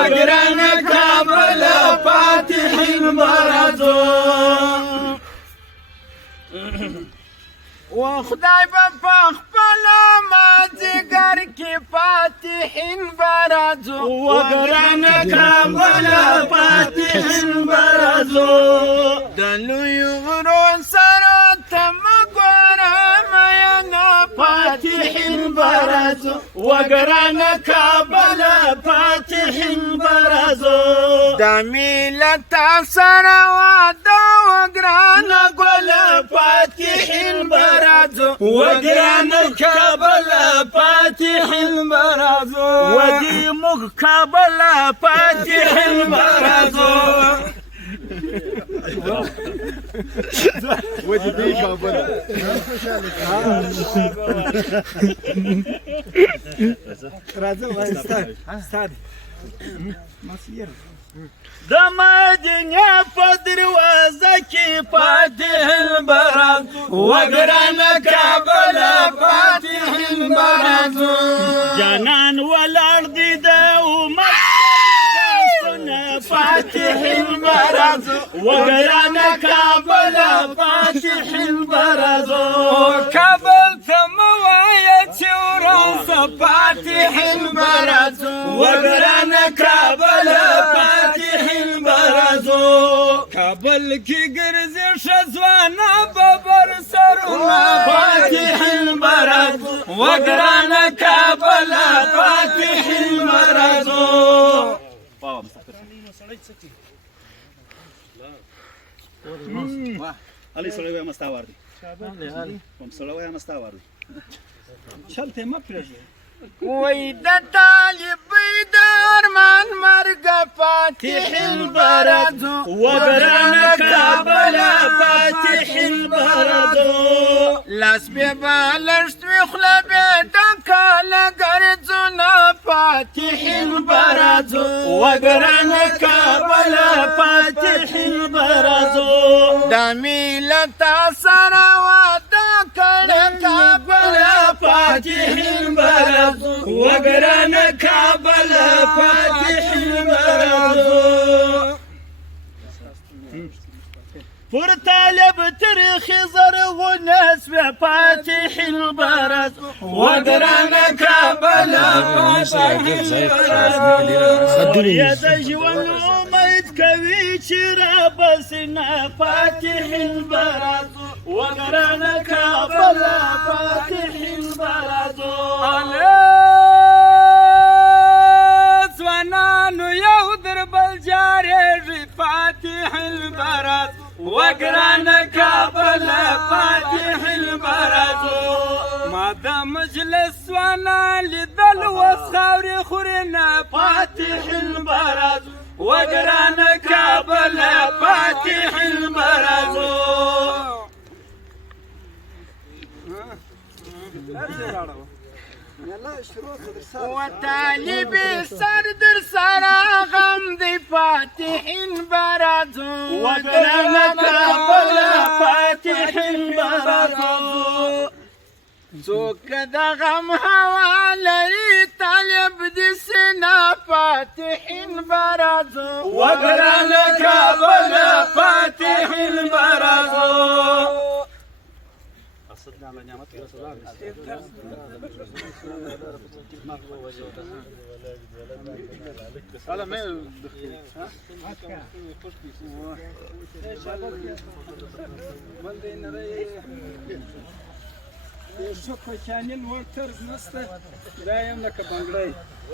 وګران کابل فاتح برازو وخدای په خپل مازیګر کې فاتح برازو وګران کابل فاتح برازو د لوی غرو سره تم فاتح برازو وګران کابل فاتح برازو د ملت سره واده وګران ګل فاتح برازو وګران کابل فاتح برازو ودي مغ کابل فاتح برازو ودي دي كابل راځه وای استاد مسیر د مدینه په دروازه کې فاتح برازو وګران کابل فاتح برازو جانان ولاړ دي د امت فاتح برازو وګران کابل فاتح برازو کابل ته مو وایه چې ورځ فاتح برازو وګران کابل فاتح برازو کابل کې ګرځي ښه ځوانه ببر سرونه فاتح برازو وګران کابل فاتح برازو علي سړی وایم ستا وار دی کوم سړی وایم ستا وار دی چلته مه پرېږدئ وای د طالبۍ د ارمان مرګ فاتح برازو وګران کابل فاتح برازو لاس بې بالښت وي خوله بې ډکه له ګرځونه فاتح برازو وګران کابل فاتح برازو د ملت سره واده کړه کابل فاتح برازو وګران کابل فاتح برازو پر طالب تر خزر ونس فاتح برازو وګران کابل فاتح برازو یا د ژوند امید کوي چې را بسنه فاتح برازو وګران کابل فاتح برازو ځوانانو یو در بل جارېږي فاتح برازو وګران کابل فاتح برازو ما د مجلس ځوانان لیدل اوس خاورې خوري نه فاتح برازو وګران کابل فاتح برازو وطالب سر در سره غم دی فاتح برازو وګران کابل فاتح برازو څوک د غم هوا لري طالب دې سنا فاتح برازو وګران کابل فاتح برازو شو کوچانین ورترز نسته دا یم لکه بنګړی